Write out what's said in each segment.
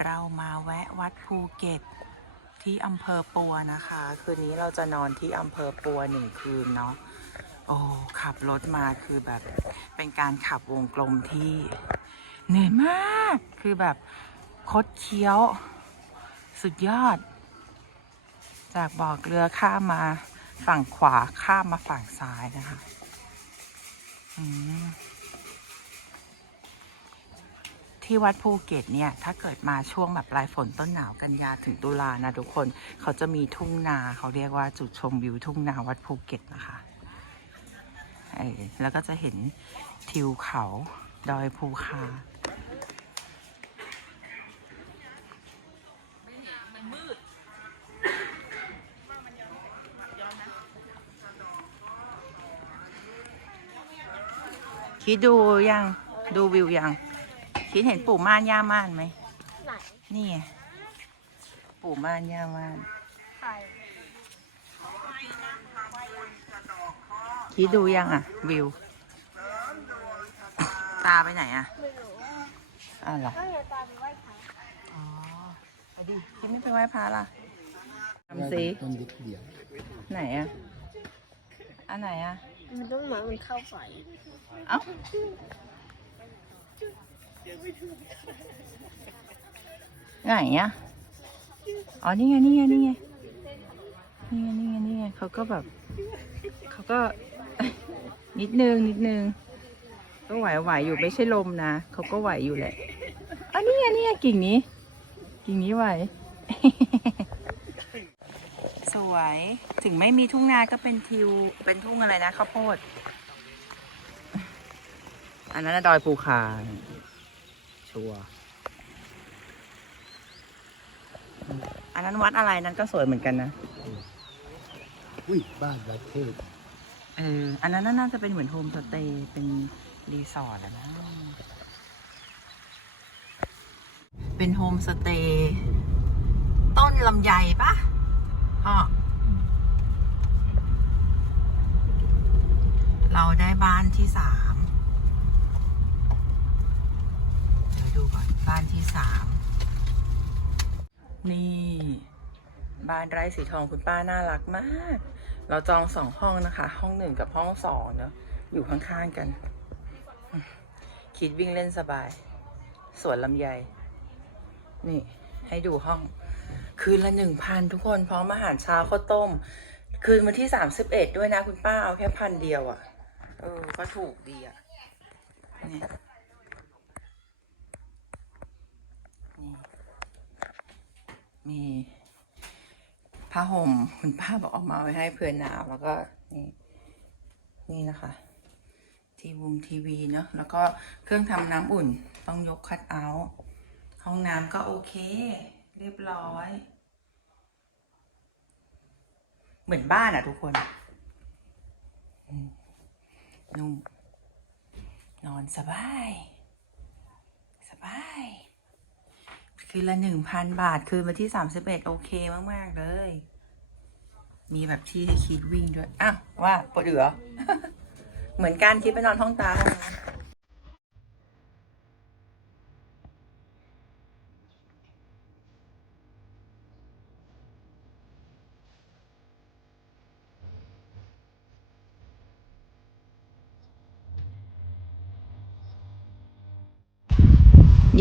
เรามาแวะวัดภูเก็ตที่อำเภอปัวนะคะ คืนนี้เราจะนอนที่อำเภอปัวหนึ่งคืนเนาะโอ้ขับรถมาคือแบบเป็นการขับวงกลมที่เหนื่อยมาก คือแบบคดเคี้ยว สุดยอด จากบ่อเกลือข้ามมาฝั่งขวาข้ามมาฝั่งซ้ายนะคะ อืม ที่วัดภูเก็ตเนี่ย ถ้าเกิดมาช่วงแบบปลายฝนต้นหนาวกันยาถึงตุลานะทุกคนเขาจะมีทุ่งนาเขาเรียกว่าจุดชมวิวทุ่งนาวัดภูเก็ตนะคะแล้วก็จะเห็นทิวเขาดอยภูคาคิดดูยัง ดูวิวยัง คิดเห็นปู่ม่านย่าม่านไหมไหนนี่ไงปู่ม่านย่าม่าน ใครคิดดูยังอะ วิว ตาไปไหนอะไม่รู้อ้าวเหรอต้องอย่าตามไปไหว้พระอ๋อไปดิคิดไม่ไปไหว้พระล่ะทำซิต้นยึดเดี่ยวไหนอะอันไหนอะมันต้องมามันเข้าไปเอ้า ไหนอะอ๋อ นี่ไง นี่ไง นี่ไง นี่ไง นี่ไง นี่ไง เขาก็แบบ เขาก็ นิดนึง นิดนึง ก็ไหวไหวอยู่ไม่ใช่ลมนะ เขาก็ไหวอยู่แหละ อ๋อ นี่ไง นี่ไง กิ่งนี้ กิ่งนี้ไหว สวย ถึงไม่มีทุ่งนา ก็เป็นทิว เป็นทุ่งอะไรนะข้าวโพด อันนั้นนะดอยภูคา ชัวร์อันนั้นวัดอะไรนั้นก็สวยเหมือนกันนะอุ้ยบ้านวัดเทพเอออันนั้นน่าจะเป็นเหมือนโฮมสเตย์เป็นรีสอร์ทอะนะ เป็นโฮมสเตย์ต้นลำไยปะพ่อเราได้บ้านที่สาม เดูก่อน บ้านที่สามนี่ บ้านไร่สีทองคุณป้าน่ารักมาก เราจองสองห้องนะคะ ห้องหนึ่งกับห้องสองเนอะอยู่ข้างๆกัน คิดวิ่งเล่นสบาย สวนลำไย นี่ ให้ดูห้อง คืนละหนึ่งพันทุกคนพร้อมอาหารเช้าข้าวต้ม คืนวันที่สามสิบเอ็ดด้วยนะคุณป้าเอาแค่พันเดียวอะ่ะ เออ ก็ถูกดีอะ่ะนี่นี่ มีผ้าห่มคุณป้าบอกเออกมาไว้ให้เพื่อนหนาวแล้วก็นี่นี่นะคะ ทีวงทีวีเนาะแล้วก็เครื่องทำน้ำอุ่นต้องยกคัดเอาท์ห้องน้ำก็โอเค เรียบร้อย เหมือนบ้านอะทุกคนนุ่มนอนสบาย สบาย คืนละหนึ่งพันบาท คืนมาที่สามสิบเอ็ดโอเคมาก ๆ เลย มีแบบที่ให้คิดวิ่งด้วย อ้าว ว่าปวดเหลือ เหมือนกันคิดไปนอนห้องตาห้องนั้น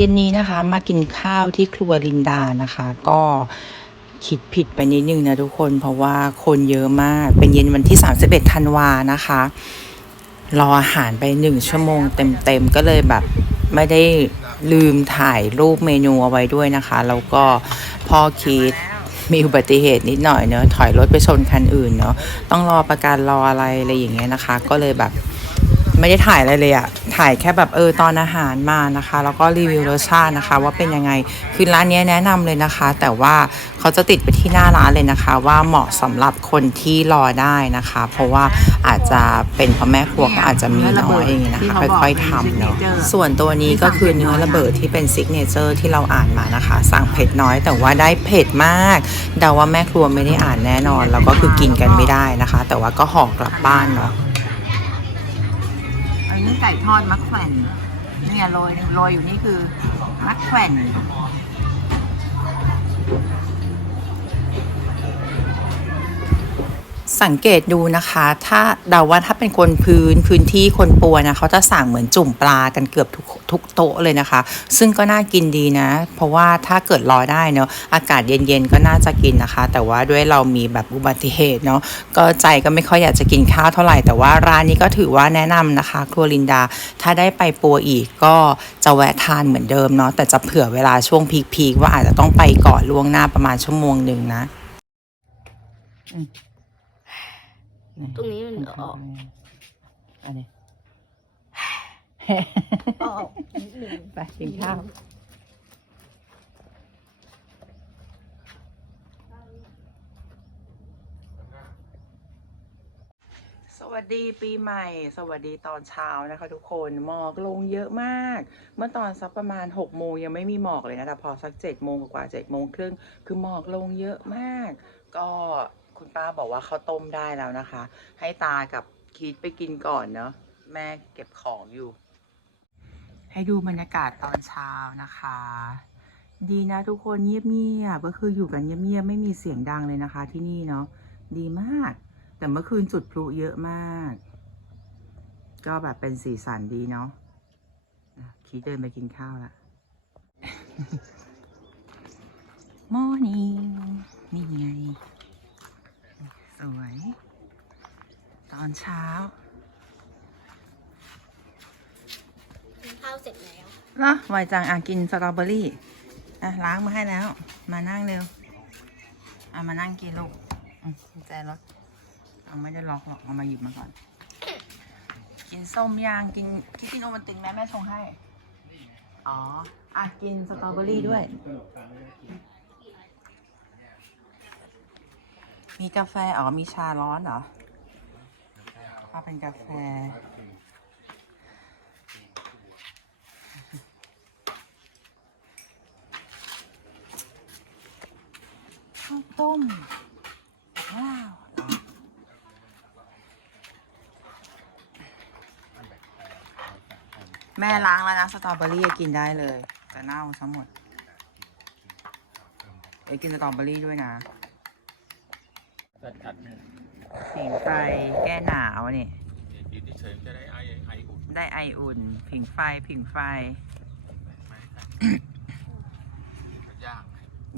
ย็นนี้นะคะ มากินข้าวที่ครัวลินดานะคะ ก็คิดผิดไปนิดนึงนะทุกคนเพราะว่าคนเยอะมากเป็นเย็นวันที่ 31ธันวานะคะ รออาหารไปหนึ่งชั่วโมงเต็มๆ ก็เลยแบบไม่ได้ลืมถ่ายรูปเมนูเอาไว้ด้วยนะคะ แล้วก็พ่อคิดมีอุบัติเหตุนิดหน่อยเนอะถอยรถไปชนคันอื่นเนอะต้องรอประกันรออะไรอะไรอย่างเงี้ยนะคะ ก็เลยแบบ ไม่ได้ถ่ายอะไรเลยอะถ่ายแค่แบบเออตอนอาหารมานะคะ แล้วก็รีวิวรสชาตินะคะ ว่าเป็นยังไงคือร้านเนี้ยแนะนำเลยนะคะ แต่ว่าเขาจะติดไปที่หน้าร้านเลยนะคะ ว่าเหมาะสำหรับคนที่รอได้นะคะ เพราะว่าอาจจะเป็นเพราะแม่ครัวเขาอาจจะมีน้อยอย่างเงี้ยนะคะค่อยๆทำเนาะส่วนตัวนี้ก็คือเนื้อระเบิดที่เป็นซิกเนเจอร์ที่เราอ่านมานะคะ สั่งเผ็ดน้อยแต่ว่าได้เผ็ดมากเดาว่าแม่ครัวไม่ได้อ่านแน่นอน แล้วก็คือกินกันไม่ได้นะคะ แต่ว่าก็ห่อกลับบ้านเนาะอั นี่ไก่ทอดมักแขวนเนี่ยโรยโรยอยู่นี่คือมักแขวน สังเกตดูนะคะ ถ้าเดาว่าถ้าเป็นคนพื้นพื้นที่คนปัวนะเขาจะสั่งเหมือนจุ่มปลากันเกือบทุกทุกโต๊ะเลยนะคะ ซึ่งก็น่ากินดีนะ เพราะว่าถ้าเกิดรอได้เนาะอากาศเย็นๆก็น่าจะกินนะคะ แต่ว่าด้วยเรามีแบบอุบัติเหตุเนาะก็ใจก็ไม่ค่อยอยากจะกินข้าวเท่าไหร่ แต่ว่าร้านนี้ก็ถือว่าแนะนำนะคะ ครัวลินดา ถ้าได้ไปปัวอีกก็จะแวะทานเหมือนเดิมเนาะแต่จะเผื่อเวลาช่วงพีคๆว่าอาจจะต้องไปก่อนล่วงหน้าประมาณชั่วโมงหนึ่งนะ ตรงนี้มันออกอันนี้ออกนิดนึงไปกินข้าวสวัสดีปีใหม่ สวัสดีตอนเช้านะคะทุกคนหมอกลงเยอะมาก เมื่อตอนสักประมาณ6โมงยังไม่มีหมอกเลยนะแต่พอสัก7โมงกว่า7โมงครึ่งคือหมอกลงเยอะมาก ก็ คุณป้าบอกว่าข้าวต้มได้แล้วนะคะ ให้ตากับคิดไปกินก่อนเนาะแม่เก็บของอยู่ ให้ดูบรรยากาศตอนเช้านะคะ ดีนะทุกคนเงียบๆก็คืออยู่กันเงียบๆไม่มีเสียงดังเลยนะคะ ที่นี่เนาะดีมาก แต่เมื่อคืนจุดพลุเยอะมาก ก็แบบเป็นสีสันดีเนาะอะคีเดินไปกินข้าวละมอร์นิ่งนี่ไง สวย ตอนเช้ากินข้าวเสร็จแล้วเนาะไวจังอะกินสตรอเบอรี่อะล้างมาให้แล้ว มานั่งเร็วอะมานั่งกินลูกอืมกุญแจรถเอาไม่ได้ล็อกหรอกเอามาหยิบมาก่อน กินส้มย่างกินคิดกินโอมันตินไหมแม่ชงให้ อ๋ออะกินสตรอเบอรี่ด้วย มีกาแฟ อ๋อ มีชาร้อนเหรอถ้าเป็นกาแฟ ข้าวต้ม ว้าว แม่ล้างแล้วนะ สตรอเบอรี่กินได้เลย แต่เน่าทั้งหมด เอ้ยกินสตรอเบอรี่ด้วยนะ จัดเนี่ยผิงไฟแก้หนาวนี่ ยืนเฉยๆจะได้ไอไออุ่นได้ไออุ่น ผิงไฟผิงไฟ ไหมย่าง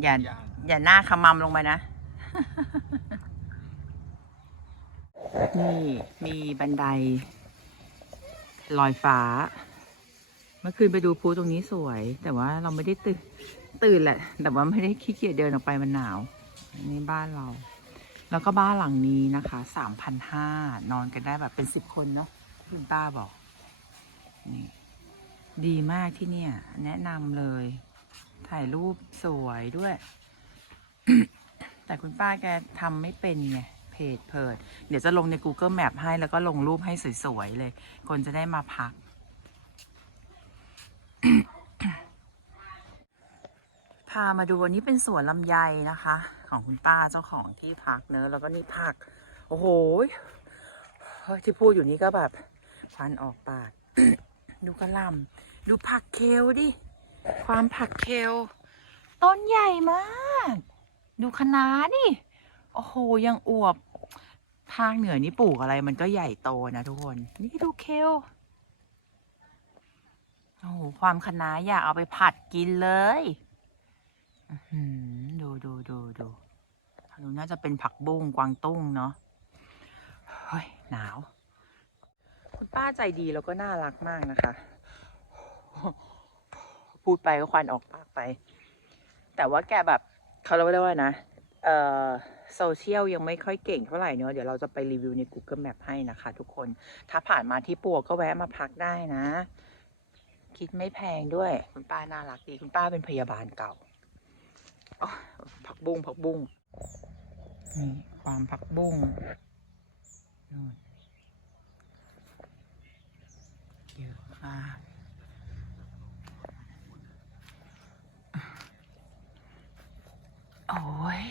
อย่า ย่างอย่าหน้าขมำลงไปนะ นี่มีบันได ลอยฟ้า เมื่อคืนไปดูพลุตรงนี้สวย แต่ว่าเราไม่ได้ตื่นตื่นแหละ แต่ว่าไม่ได้ขี้เกียจเดินออกไปมันหนาว นี่บ้านเรา แล้วก็บ้านหลังนี้นะคะสามพันห้านอนกันได้แบบเป็นสิบคนเนาะคุณป้าบอก นี่ ดีมากที่เนี่ย แนะนำเลย ถ่ายรูปสวยด้วย แต่คุณป้าแกทำไม่เป็นไงเพจเพิด เดี๋ยวจะลงใน Google Map ให้แล้วก็ลงรูปให้สวย ๆ เลย คนจะได้มาพัก พามาดูวันนี้เป็นสวนลำไยนะคะ ของคุณป้าเจ้าของที่พักเนอะแล้วก็นี่ผัก โอ้โหที่พูดอยู่นี้ก็แบบควันออกปาก ดูกระลำดูผักเคลดิ ความผักเคลต้นใหญ่มาก ดูคะน้าดิโอ้โหยังอวบภาคเหนือนี่ปลูกอะไรมันก็ใหญ่โตนะทุกคน นี่ดูเคลโอ้โหความคะน้าอยากเอาไปผัดกินเลยอื้อหือดูดูดูดู ทางนู้นน่าจะเป็นผักบุ้งกวางตุ้งเนาะเฮ้ยหนาว คุณป้าใจดีแล้วก็น่ารักมากนะคะ พูดไปก็ควันออกปากไป แต่ว่าแกแบบเขาเรียกว่านะเอ่อโซเชียลยังไม่ค่อยเก่งเท่าไหร่เนอะเดี๋ยวเราจะไปรีวิวใน Google Map ให้นะคะทุกคน ถ้าผ่านมาที่ปัวก็แวะมาพักได้นะ คิดไม่แพงด้วย คุณป้าน่ารักดี คุณป้าเป็นพยาบาลเก่าอ๋อผักบุ้งผักบุ้ง นี่ความผักบุ้งนู่นเยอะมากโอ้ย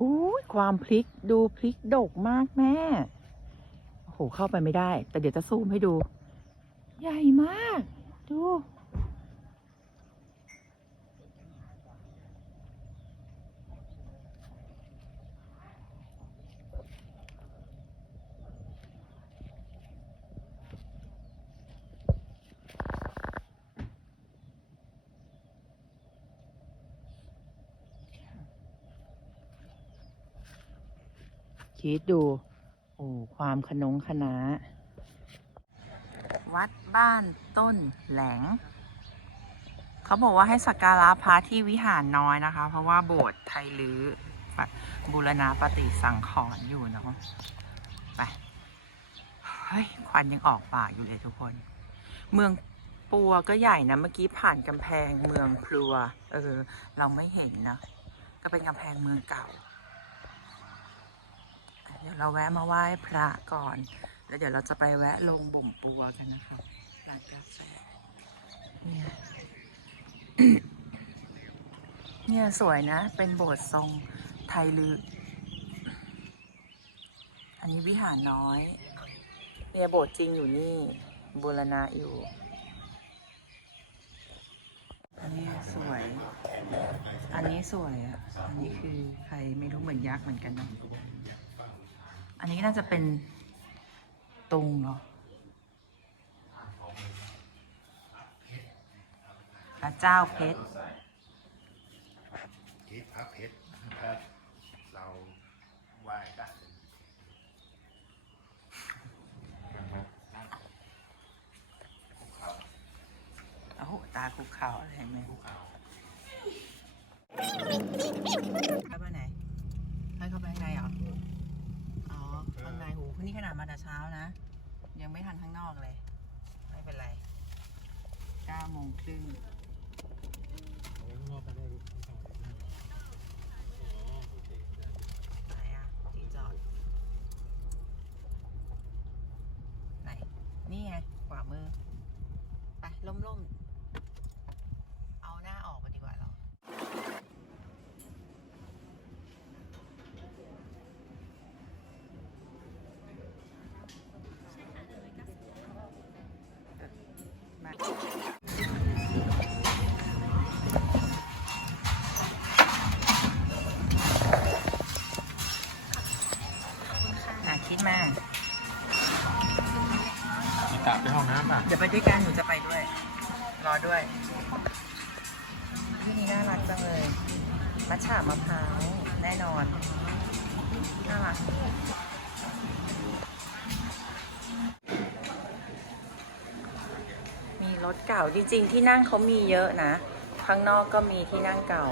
อุ้ยความพลิกดูพลิกดกมากแม่ โอ้โห เข้าไปไม่ได้ แต่เดี๋ยวจะซูมให้ดู ใหญ่มาก ดู คิดดู โอ้ ความขนงคณะวัดบ้านต้นแหลง เขาบอกว่าให้สักการะพระที่วิหารน้อยนะคะ เพราะว่าโบสถ์ไทยลื้อบูรณาปฏิสังขรณ์อยู่เนาะ ไป เฮ้ย ควันยังออกปากอยู่เลยทุกคน เมืองปัวก็ใหญ่นะ เมื่อกี้ผ่านกำแพงเมืองพลัว เออ เราไม่เห็นนะ ก็เป็นกำแพงเมืองเก่า เดี๋ยวเราแวะมาไหว้พระก่อน แล้วเดี๋ยวเราจะไปแวะลงบ่มปัวกันนะคะร้านกาแฟเนี่ยเนี่ยสวยนะ เป็นโบสถ์ทรงไทยลือ อันนี้วิหารน้อยเนี่ยโบสถ์จริงอยู่นี่บูรณะอยู่ อันนี้สวย อันนี้สวยอะ อันนี้คือใครไม่รู้เหมือนยักษ์เหมือนกันเนะ อันนี้น่าจะเป็นตุงเหรอพระเจ้าเพชรที่พระเพชรนะครับเราไหว้ได้โอ้โหตาคุกเข่าอะไรเห็นไหมคุกเข่าเข้าไปไหนให้เข้าไปข้างในเหรออ๋อ ข้างในหูนี่ขนาดมาแต่เช้านะ ยังไม่ทันข้างนอกเลย ไม่เป็นไรเก้าโมงครึ่งไหน มา มีกะไปห้องน้ำป่ะเดี๋ยวไปด้วยกันหนูจะไปด้วย รอด้วยที่นี่น่ารักจังเลย มัทฉะมะพร้าวแน่นอน น่ารัก มีรถเก่าจริง ๆ ที่นั่งเขามีเยอะนะ ข้างนอกก็มีที่นั่งเก่า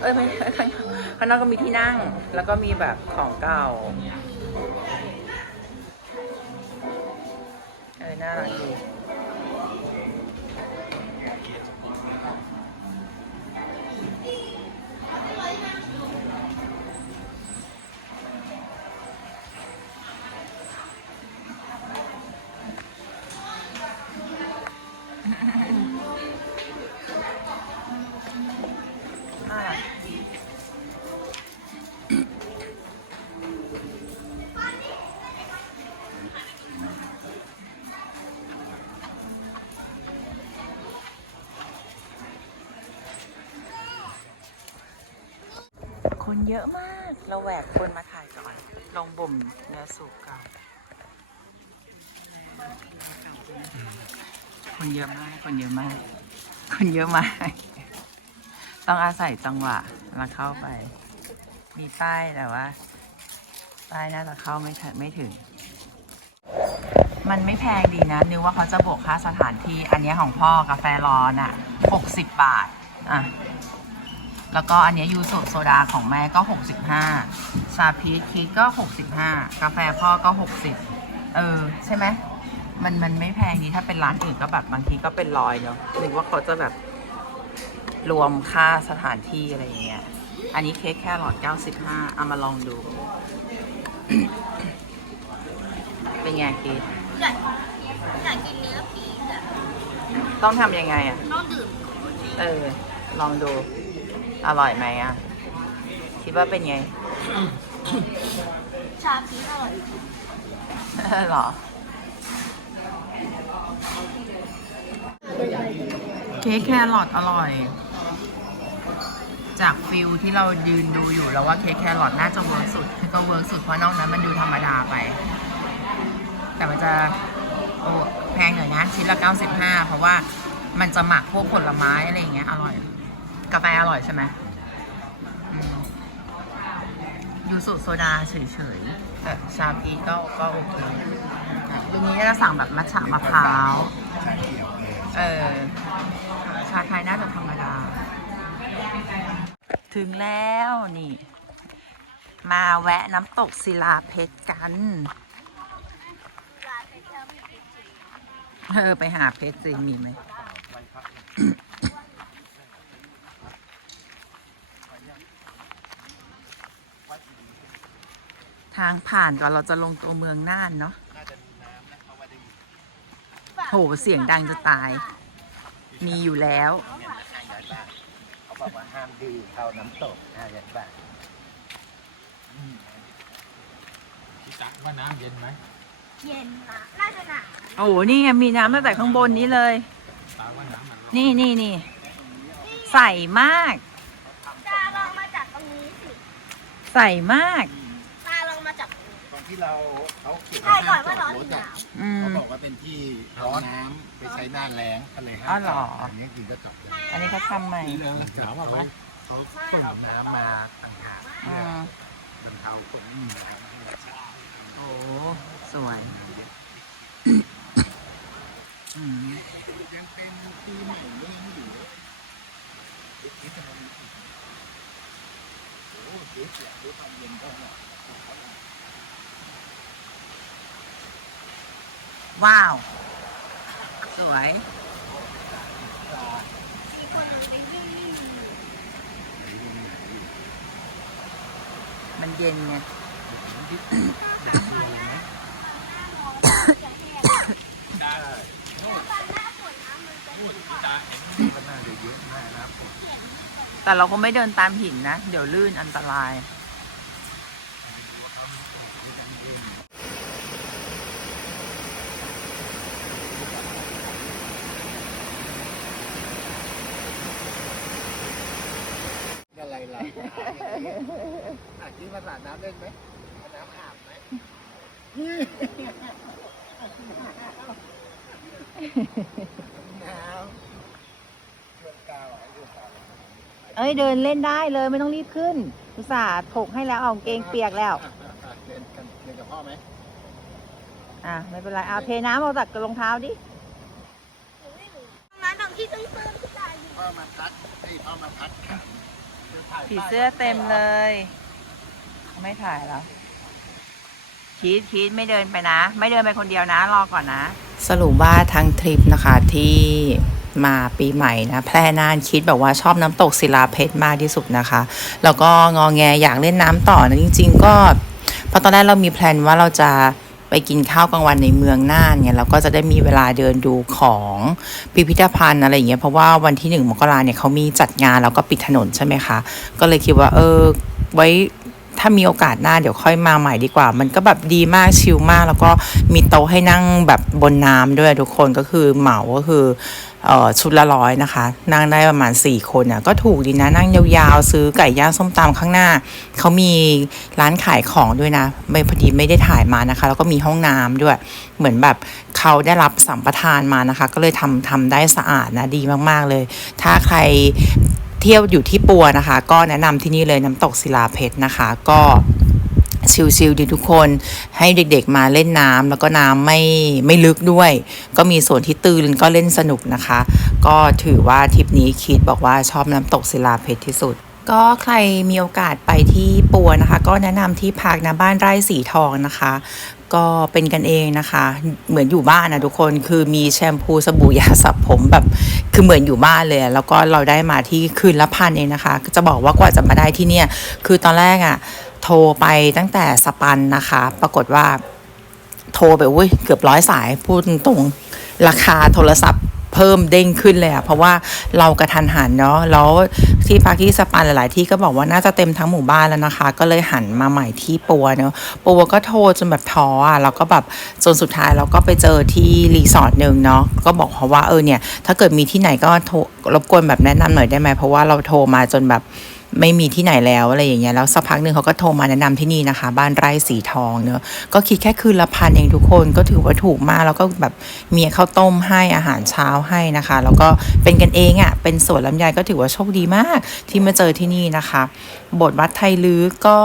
เอ้ยไม่ข้างนอกข้างนอกก็มีที่นั่ง แล้วก็มีแบบของเก่า เอ เยอะมาก เราแหวกคนมาถ่ายก่อนลงบ่มเนื้อสุกก่อนคนเยอะมาก คนเยอะมาก คนเยอะมาก ต้องอาศัยจังหวะแล้วเข้าไป มีป้ายแต่ว่า ป้ายน่าจะเข้าไม่ถึงไม่ถึง มันไม่แพงดีนะ นึกว่าเขาจะบวกค่าสถานที่ อันนี้ของพ่อกาแฟร้อนอะหกสิบบาท อะ แล้วก็อันเนี้ยยูสุโซดาของแม่ก็หกสิบห้าชาพีชคิดก็หกสิบห้ากาแฟพ่อก็หกสิบเออ ใช่ไหมมันมันไม่แพงดีถ้าเป็นร้านอื่นก็แบบบางทีก็เป็นร้อยเนาะนึกว่าเขาจะแบบรวมค่าสถานที่อะไรอย่างเงี้ย อันนี้เค้กแค่หลอด 95 เอามาลองดู เป็นไงเค้กอยากอยากกินเนื้อปีกอะต้องทำยังไงอะต้องดื่ม เออ ลองดู อร่อยไหมอะ คิดว่าเป็นไง ชาพีชอร่อยเหรอ เค้กแครอทอร่อย จากฟิลที่เรายืนดูอยู่แล้วว่าเค้กแครอทน่าจะเวิร์กสุดคือก็เวิร์กสุดเพราะนอกนั้นมันดูธรรมดาไป แต่มันจะโอ้แพงหน่อยนะ ชิ้นละ 95 เพราะว่ามันจะหมักพวกผลไม้อะไรอย่างเงี้ยอร่อย กาแฟอร่อยใช่ไหมยูสุโซดาเฉยๆ แต่ชาพีก็ก็โอเคทีนี้จะสั่งแบบมัทฉะมะพร้าวชาเขียวเออเออ ชาไทยน่าจะธรรมดา ถึงแล้วนี่ มาแวะน้ำตกศิลาเพชรกัน เออ ไปหาเพชรสิมีไหมางผ่านก่อนเราจะลงตัวเมืองน่านเนาะโหเสียงดังจะตาย มีอยู่แล้ว เขาบอกว่าห้ามดื้อเข้าน้ำตกห้ายันบาทพี่ตักว่าน้ำเย็นไหมเย็นนะน่าจะหนาวโอ้โหนี่ไงมีน้ำตั้งแต่ข้างบนนี้เลย ตาว่าน้ำมันร้อนนี่นี่นี่ใสมากตาลองมาจากตรงนี้สิ ใสมาก ที่เราเขาเขียนใช่ก่อนว่าร้อนหรรือถหอะนาวอืม เขาบอกว่าเป็นที่ร้อนน้ำไปใช้หน้าแรงก็เลยห้ามอ๋อเหรออันนี้กินก็จบเลยอันนี้เขาทำใหม่นี่เลยหนาวมากไหมเขาส่งน้ำมาต่างหากอืม บรรเทาคนไม่มีนะครับโอ้สวย อืมยังเป็นปีใหม่ก็ยังอยู่คิดจะมาดูอีกโอ้โหเสียเสียด้วยความเย็นก็เนี่ย ว้าว สวยมีคนหนึ่งไปวิ่งวิ่งมันเย็นไงแล้วตอนหน้าฝนน้ำมันจะพูดพี่ตาเห็นก็น่าจะเยอะมากนะครับผมแต่เราคงไม่เดินตามหินนะ เดี๋ยวลื่นอันตราย อะไรล่ะอาบคิดว่าสาดน้ำเล่นไหมเอาน้ำอาบไหมหนาวชวนกาวอะชวนกาวเอ้ยเดินเล่นได้เลยไม่ต้องรีบขึ้นอุตส่าห์ถกให้แล้วเอากางเกงเปียกแล้วอะอะอะเรียนกันเรียนกับพ่อไหมอะไม่เป็นไรเอาเทน้ำออกจากรองเท้าดิมาตรงที่ตื้นๆที่ตาอยู่พ่อมาทัดให้พ่อมาพัดขันดี๋ยวถ่าย ผีเสื้อเต็มเลยไม่ถ่ายแล้วคิดคิดไม่เดินไปนะ ไม่เดินไปคนเดียวนะ รอก่อนนะ สรุปว่าทั้งทริปนะคะที่มาปีใหม่นะแพร่นานคิดแบบว่าชอบน้ำตกศิลาเพชรมากที่สุดนะคะ แล้วก็งอแงอยากเล่นน้ำต่อนะจริง ๆ ก็เพราะตอนแรกเรามีแพลนว่าเราจะ ไปกินข้าวกลางวันในเมืองน่านเนี่ยเราก็จะได้มีเวลาเดินดูของพิพิธภัณฑ์อะไรอย่างเงี้ยเพราะว่าวันที่หนึ่งมกราเนี่ยเขามีจัดงานแล้วก็ปิดถนนใช่ไหมคะ ก็เลยคิดว่าเออไว้ถ้ามีโอกาสหน้าเดี๋ยวค่อยมาใหม่ดีกว่า มันก็แบบดีมากชิลมาก แล้วก็มีโต๊ะให้นั่งแบบบนน้ำด้วยทุกคนก็คือเหมาก็คือเอ่อ ชุดละร้อยนะคะ นั่งได้ประมาณ 4 คนอะก็ถูกดีนะ นั่งยาวๆ ซื้อไก่ย่างส้มตำข้างหน้า เขามีร้านขายของด้วยนะ ไม่พอดีไม่ได้ถ่ายมานะคะ แล้วก็มีห้องน้ำด้วย เหมือนแบบเขาได้รับสัมปทานมานะคะ ก็เลยทำทำได้สะอาดนะดีมากๆเลย ถ้าใครเที่ยวอยู่ที่ปัวนะคะ ก็แนะนำที่นี่เลยน้ำตกศิลาเพชรนะคะ ก็ ชิลๆดีทุกคน ให้เด็กๆมาเล่นน้ำแล้วก็น้ำไม่ไม่ลึกด้วย ก็มีส่วนที่ตื้นก็เล่นสนุกนะคะ ก็ถือว่าทริปนี้คิดบอกว่าชอบน้ำตกศิลาเพชรที่สุดก็ใครมีโอกาสไปที่ปัวนะคะ ก็แนะนำที่พักนะบ้านไร่สีทองนะคะ ก็เป็นกันเองนะคะ เหมือนอยู่บ้านนะทุกคนคือมีแชมพูสบู่ยาสระผมแบบคือเหมือนอยู่บ้านเลย แล้วก็เราได้มาที่คืนละพันเองนะคะ จะบอกว่ากว่าจะมาได้ที่เนี่ยคือตอนแรกอะ่ะ โทรไปตั้งแต่สปันนะคะ ปรากฏว่าโทรไปอุ้ยเกือบร้อยสายพูดตรงราคาโทรศัพท์เพิ่มเด้งขึ้นเลยอะเพราะว่าเรากระทันหันเนาะแล้วที่พักที่สปาหลาย ๆ ที่ก็บอกว่าน่าจะเต็มทั้งหมู่บ้านแล้วนะคะ ก็เลยหันมาใหม่ที่ปัวเนาะปัวก็โทรจนแบบท้ออะแล้วก็แบบจนสุดท้ายเราก็ไปเจอที่รีสอร์ทหนึ่งเนาะก็บอกเขาว่าเออเนี่ย ถ้าเกิดมีที่ไหนก็โทรรบกวนแบบแนะนำหน่อยได้ไหมเพราะว่าเราโทรมาจนแบบ ไม่มีที่ไหนแล้วอะไรอย่างเงี้ยแล้วสักพักหนึ่งเขาก็โทรมาแนะนำที่นี่นะคะ บ้านไร่สีทองเนอะก็คิดแค่คืนละพันเองทุกคนก็ถือว่าถูกมากแล้วก็แบบมีข้าวต้มให้อาหารเช้าให้นะคะ แล้วก็เป็นกันเองอะ่ะเป็นสวนลำไยก็ถือว่าโชคดีมากที่มาเจอที่นี่นะคะบสถ์วัดไทยลื้อก็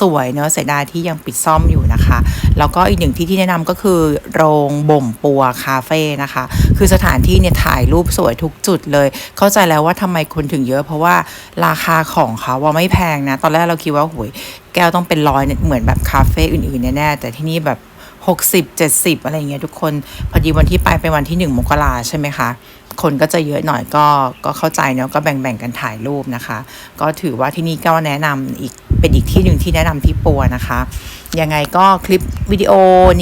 สวยเนอะเสียดายที่ยังปิดซ่อมอยู่นะคะ แล้วก็อีกหนึ่งที่ที่แนะนำก็คือโรงบ่มปัวคาเฟ่นะคะ คือสถานที่เนี่ยถ่ายรูปสวยทุกจุดเลย เข้าใจแล้วว่าทำไมคนถึงเยอะ เพราะว่าราคาของเขาว่าไม่แพงนะ ตอนแรกเราคิดว่าหวยแก้วต้องเป็นร้อยเนี่ยเหมือนแบบคาเฟ่อื่นๆแน่ๆแต่ที่นี่แบบ60 70 อะไรเงี้ยทุกคน พอดีวันที่ไปเป็นวันที่ 1 มกราใช่ไหมคะ คนก็จะเยอะหน่อยก็ก็เข้าใจเนาะก็แบ่งๆกันถ่ายรูปนะคะ ก็ถือว่าที่นี่ก็แนะนำอีกเป็นอีกที่หนึ่งที่แนะนำที่ปัวนะคะ ยังไงก็คลิปวิดีโอ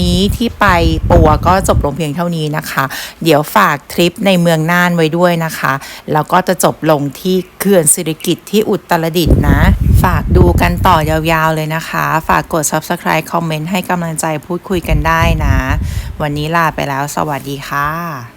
นี้ที่ไปปัวก็จบลงเพียงเท่านี้นะคะ เดี๋ยวฝากทริปในเมืองน่านไว้ด้วยนะคะ แล้วก็จะจบลงที่เขื่อนสิริกิตที่อุตรดิตถ์นะ ฝากดูกันต่อยาวๆเลยนะคะ ฝากกด subscribe คอมเมนต์ให้กำลังใจพูดคุยกันได้นะ วันนี้ลาไปแล้ว สวัสดีค่ะ